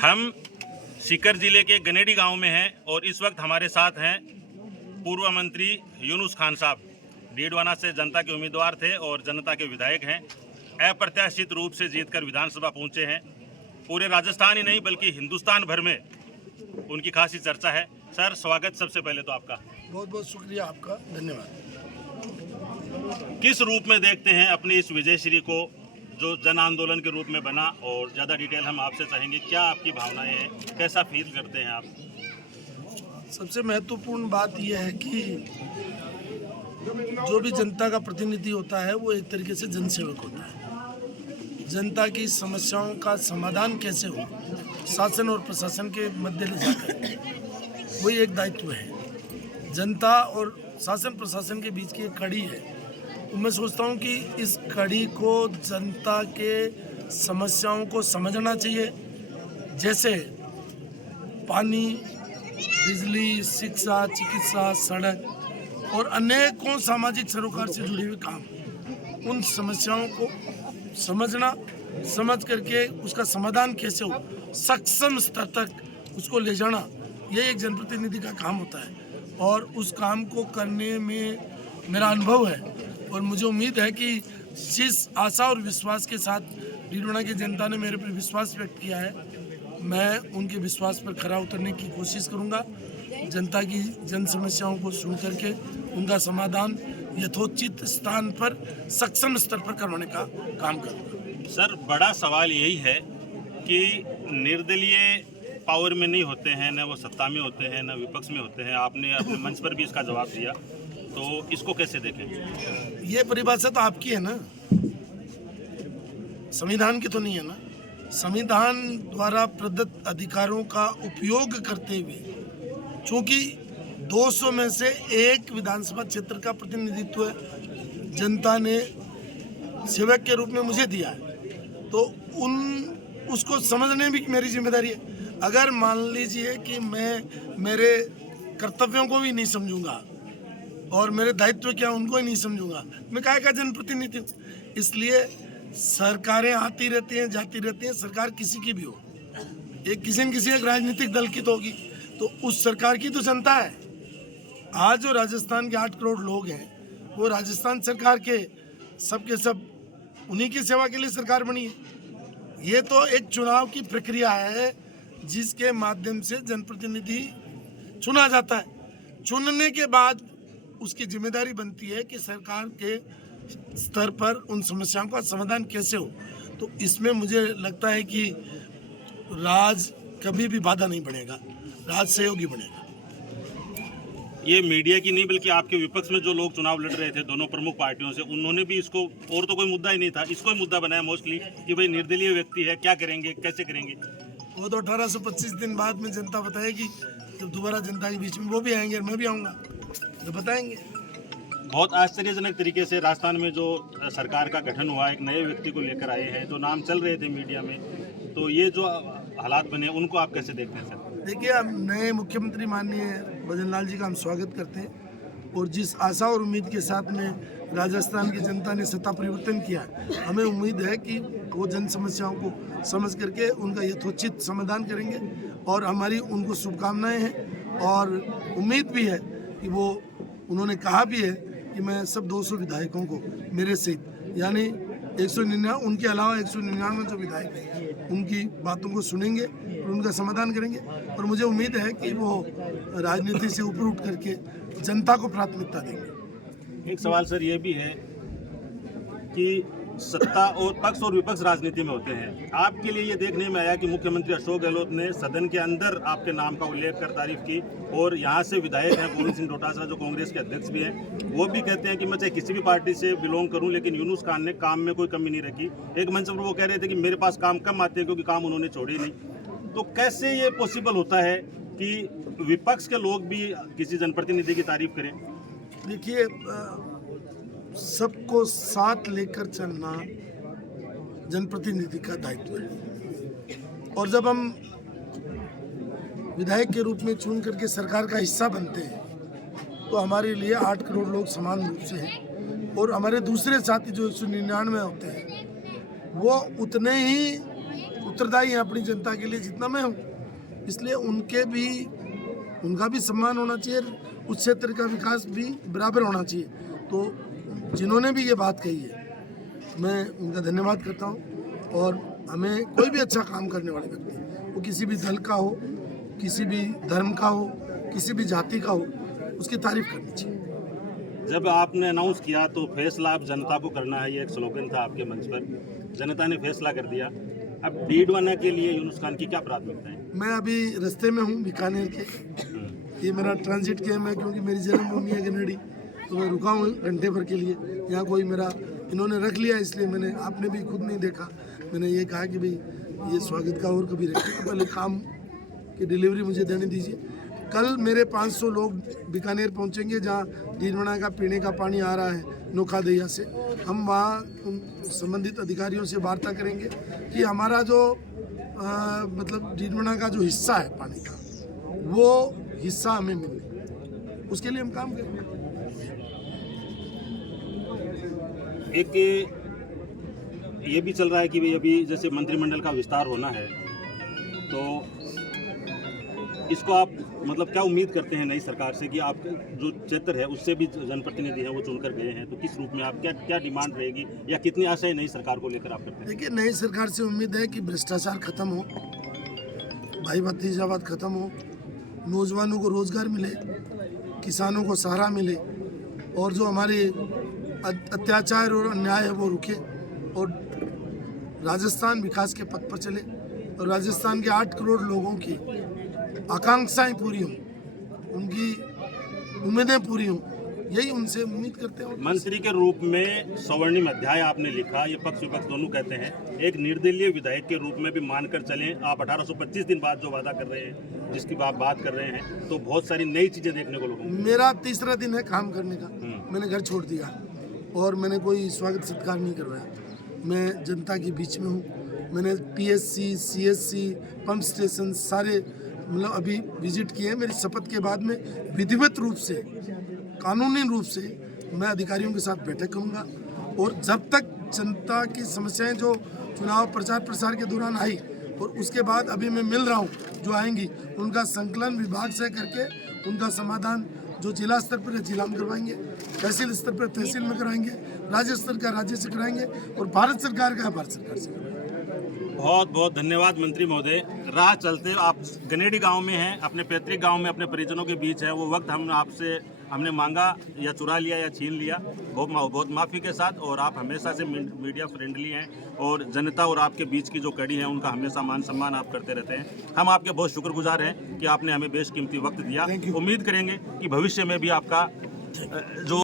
हम सीकर जिले के गनेडी गांव में हैं और इस वक्त हमारे साथ हैं पूर्व मंत्री यूनुस खान साहब। डीडवाना से जनता के उम्मीदवार थे और जनता के विधायक हैं। अप्रत्याशित रूप से जीतकर विधानसभा पहुंचे हैं। पूरे राजस्थान ही नहीं बल्कि हिंदुस्तान भर में उनकी खासी चर्चा है। सर, स्वागत सबसे पहले तो आपका। बहुत बहुत शुक्रिया आपका, धन्यवाद। किस रूप में देखते हैं अपनी इस विजयश्री को जो जन आंदोलन के रूप में बना, और ज़्यादा डिटेल हम आपसे चाहेंगे। क्या आपकी भावनाएं हैं, कैसा फील करते हैं आप? सबसे महत्वपूर्ण बात यह है कि जो भी जनता का प्रतिनिधि होता है वो एक तरीके से जनसेवक होता है। जनता की समस्याओं का समाधान कैसे हो, शासन और प्रशासन के मध्य ले जाकर, वही एक दायित्व है। जनता और शासन प्रशासन के बीच की एक कड़ी है। तो मैं सोचता हूँ कि इस कड़ी को जनता के समस्याओं को समझना चाहिए। जैसे पानी, बिजली, शिक्षा, चिकित्सा, सड़क और अनेकों सामाजिक सरोकार से जुड़े हुए काम, उन समस्याओं को समझना, समझ करके उसका समाधान कैसे हो, सक्षम स्तर तक उसको ले जाना, ये एक जनप्रतिनिधि का काम होता है। और उस काम को करने में मेरा अनुभव है और मुझे उम्मीद है कि जिस आशा और विश्वास के साथ डीडवाना की जनता ने मेरे पर विश्वास व्यक्त किया है, मैं उनके विश्वास पर खरा उतरने की कोशिश करूंगा। जनता की जन समस्याओं को सुन करके उनका समाधान यथोचित स्थान पर, सक्षम स्तर पर करवाने का काम करूंगा। सर, बड़ा सवाल यही है कि निर्दलीय पावर में नहीं होते हैं, न वो सत्ता में होते हैं, न विपक्ष में होते हैं। आपने अपने मंच पर भी इसका जवाब दिया, तो इसको कैसे देखें? ये परिभाषा तो आपकी है ना, संविधान की तो नहीं है ना। संविधान द्वारा प्रदत्त अधिकारों का उपयोग करते हुए, चूंकि 200 में से एक विधानसभा क्षेत्र का प्रतिनिधित्व जनता ने सेवक के रूप में मुझे दिया है, तो उसको समझने भी मेरी जिम्मेदारी है। अगर मान लीजिए कि मैं मेरे कर्तव्यों को भी नहीं समझूंगा और मेरे दायित्व क्या उनको ही नहीं समझूंगा, मैं काहे का जनप्रतिनिधि हूँ। इसलिए सरकारें आती रहती हैं, जाती रहती हैं। सरकार किसी की भी हो, एक किसी न किसी एक राजनीतिक दल की तो होगी, तो उस सरकार की तो जनता है। आज जो राजस्थान के 8 करोड़ लोग हैं, वो राजस्थान सरकार के सब उन्हीं की सेवा के लिए सरकार बनी है। ये तो एक चुनाव की प्रक्रिया है जिसके माध्यम से जनप्रतिनिधि चुना जाता है। चुनने के बाद उसकी जिम्मेदारी बनती है कि सरकार के स्तर पर उन समस्याओं का समाधान कैसे हो। तो इसमें मुझे लगता है कि राज कभी भी बाधा नहीं बनेगा, राज सहयोगी बनेगा। ये मीडिया की नहीं बल्कि आपके विपक्ष में जो लोग चुनाव लड़ रहे थे दोनों प्रमुख पार्टियों से, उन्होंने भी इसको, और तो कोई मुद्दा ही नहीं था, इसको ही मुद्दा बनाया मोस्टली कि भाई निर्दलीय व्यक्ति है, क्या करेंगे, कैसे करेंगे। वो तो 1825 दिन बाद में जनता बताएगी, जब दोबारा जनता के बीच में वो भी आएंगे और मैं भी आऊँगा, तो बताएंगे। बहुत आश्चर्यजनक तरीके से राजस्थान में जो सरकार का गठन हुआ, एक नए व्यक्ति को लेकर आए हैं, जो नाम चल रहे थे मीडिया में, तो ये जो हालात बने उनको आप कैसे देखते हैं सर? देखिए, हम नए मुख्यमंत्री माननीय भजन लाल जी का हम स्वागत करते हैं और जिस आशा और उम्मीद के साथ में राजस्थान की जनता ने सत्ता परिवर्तन किया, हमें उम्मीद है कि वो जन समस्याओं को समझ करके उनका यथोचित समाधान करेंगे और हमारी उनको शुभकामनाएं हैं और उम्मीद भी है कि वो, उन्होंने कहा भी है कि मैं सब 200 विधायकों को मेरे सहित, यानी 199, उनके अलावा 199 जो विधायक हैं, उनकी बातों को सुनेंगे और उनका समाधान करेंगे। और मुझे उम्मीद है कि वो राजनीति से ऊपर उठ करके जनता को प्राथमिकता देंगे। एक सवाल सर ये भी है कि सत्ता और पक्ष और विपक्ष राजनीति में होते हैं। आपके लिए ये देखने में आया कि मुख्यमंत्री अशोक गहलोत ने सदन के अंदर आपके नाम का उल्लेख कर तारीफ की, और यहाँ से विधायक हैं गोविंद सिंह डोटासरा जो कांग्रेस के अध्यक्ष भी हैं, वो भी कहते हैं कि मैं चाहे किसी भी पार्टी से बिलोंग करूं, लेकिन यूनुस खान ने काम में कोई कमी नहीं रखी। एक मंच पर वो कह रहे थे कि मेरे पास काम कम आते हैं क्योंकि काम उन्होंने छोड़े नहीं। तो कैसे ये पॉसिबल होता है कि विपक्ष के लोग भी किसी जनप्रतिनिधि की तारीफ करें? देखिए, सबको साथ लेकर चलना जनप्रतिनिधि का दायित्व है। और जब हम विधायक के रूप में चुन करके सरकार का हिस्सा बनते हैं, तो हमारे लिए 8 करोड़ लोग समान रूप से हैं और हमारे दूसरे साथी जो 199 होते हैं वो उतने ही उत्तरदायी हैं अपनी जनता के लिए जितना मैं हूँ, इसलिए उनका भी सम्मान होना चाहिए, उस क्षेत्र का विकास भी बराबर होना चाहिए। तो जिन्होंने भी ये बात कही है मैं उनका धन्यवाद करता हूँ। और हमें कोई भी अच्छा काम करने वाले व्यक्ति, वो किसी भी दल का हो, किसी भी धर्म का हो, किसी भी जाति का हो, उसकी तारीफ करनी चाहिए। जब आपने अनाउंस किया तो फैसला अब जनता को करना है, ये एक स्लोगन था आपके मंच पर। जनता ने फैसला कर दिया। अब डीडवाना के लिए यूनुस खान की क्या प्राथमिकता है? मैं अभी रास्ते में हूँ बीकानेर के, ये मेरा ट्रांजिट गेम है क्योंकि मेरी जन्मभूमि है गनेडी, तो मैं रुका हूँ घंटे भर के लिए। यहाँ कोई मेरा इन्होंने रख लिया, इसलिए मैंने, आपने भी खुद नहीं देखा, मैंने ये कहा कि भाई ये स्वागत का और कभी रखिए, तो पहले काम की डिलीवरी मुझे देने दीजिए। कल मेरे 500 लोग बीकानेर पहुंचेंगे जहां डीडवाना का पीने का पानी आ रहा है नोखा दैया से। हम वहां उन संबंधित अधिकारियों से वार्ता करेंगे कि हमारा जो मतलब डीडवाना का जो हिस्सा है पानी का, वो हिस्सा हमें मिले, उसके लिए हम काम करेंगे। एक ये भी चल रहा है कि भाई अभी जैसे मंत्रिमंडल का विस्तार होना है, तो इसको आप मतलब क्या उम्मीद करते हैं नई सरकार से कि आप जो क्षेत्र है उससे भी जनप्रतिनिधि हैं वो चुनकर गए हैं, तो किस रूप में आप क्या डिमांड रहेगी या कितनी आशाएं नई सरकार को लेकर आप करते हैं? देखिए, नई सरकार से उम्मीद है कि भ्रष्टाचार खत्म हो, भाई भतीजावाद खत्म हो, नौजवानों को रोजगार मिले, किसानों को सहारा मिले, और जो हमारे अत्याचार और अन्याय है वो रुके, और राजस्थान विकास के पथ पर चले, और राजस्थान के 8 करोड़ लोगों की आकांक्षाएं पूरी हों, उनकी उम्मीदें पूरी हों, यही उनसे उम्मीद करते हैं। मंत्री के रूप में स्वर्णिम अध्याय आपने लिखा, ये पक्ष विपक्ष दोनों कहते हैं। एक निर्दलीय विधायक के रूप में भी मानकर चलें, आप 1825 दिन बाद जो वादा कर रहे हैं, जिसकी आप बात कर रहे हैं, तो बहुत सारी नई चीजें देखने को लोगों को। मेरा तीसरा दिन है काम करने का, मैंने घर छोड़ दिया और मैंने कोई स्वागत सत्कार नहीं करवाया। मैं जनता के बीच में हूँ। मैंने PSC, CSC, पंप स्टेशन सारे मतलब अभी विजिट किए हैं। मेरी शपथ के बाद में विधिवत रूप से, कानूनी रूप से मैं अधिकारियों के साथ बैठक करूँगा, और जब तक जनता की समस्याएं जो चुनाव प्रचार प्रसार के दौरान आई और उसके बाद अभी मैं मिल रहा हूँ जो आएंगी, उनका संकलन विभाग से करके उनका समाधान जो जिला स्तर पर है जिला में करवाएंगे, तहसील स्तर पर तहसील में कराएंगे, राज्य स्तर का राज्य से कराएंगे, और भारत सरकार का भारत सरकार से कराएंगे। बहुत बहुत धन्यवाद मंत्री महोदय। राह चलते आप गनेडी गांव में हैं, अपने पैतृक गांव में अपने परिजनों के बीच है, वो वक्त हमने मांगा या चुरा लिया या छीन लिया, बहुत माफ़ी के साथ। और आप हमेशा से मीडिया फ्रेंडली हैं, और जनता और आपके बीच की जो कड़ी है उनका हमेशा मान सम्मान आप करते रहते हैं। हम आपके बहुत शुक्रगुजार हैं कि आपने हमें बेशकीमती वक्त दिया। उम्मीद करेंगे कि भविष्य में भी आपका जो